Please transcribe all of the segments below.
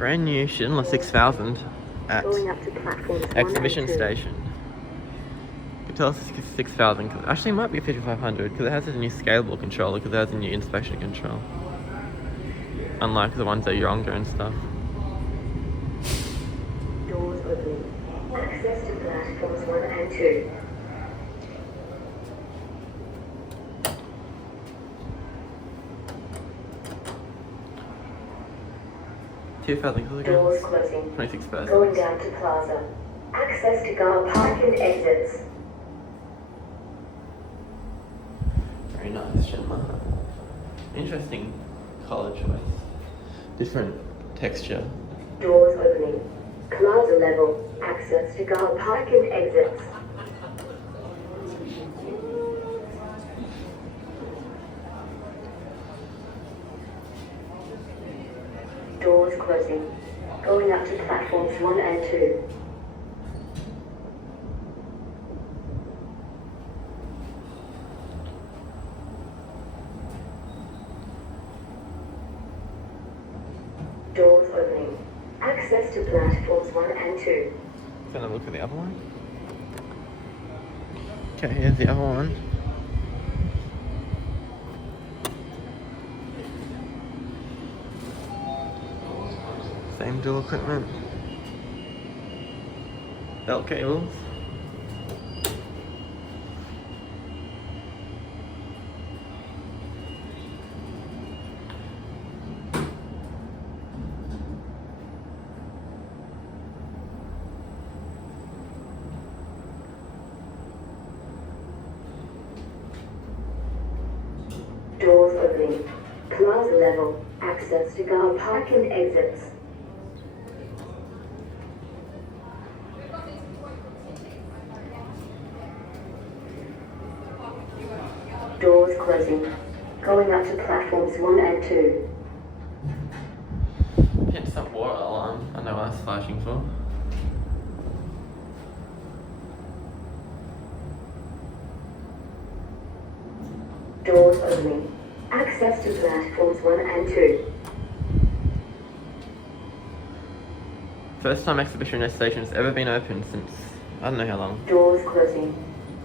Brand new Schindler 6000 at exhibition station. You can tell us it's 6000. Actually, it might be a 5500 because it has a new scalable controller because it has a new inspection control. Unlike the ones that are younger and stuff. Doors opening. Access to platforms 1 and 2. Doors closing. 26 persons. Going down to plaza. Access to car park and exits. Very nice, Schindler. Interesting color choice. Different texture. Doors opening. Plaza level. Access to car park and exits. Doors closing. Going up to platforms 1 and 2. Doors opening. Access to platforms 1 and 2. Gonna look at the other one. Okay, here's the other one. Same dual equipment. Belt cables. Doors opening. Plaza level. Access to car park and exits. Doors closing. Going up to platforms 1 and 2. Hit some water alarm. I know what I was flashing for. Doors opening. Access to platforms 1 and 2. First time exhibition station has ever been open since I don't know how long. Doors closing.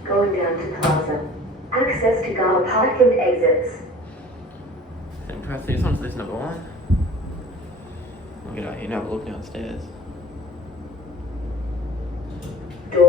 Going down to plaza. Access to car park and exits. Interesting. This one's this number one. We'll get out here and have a look downstairs.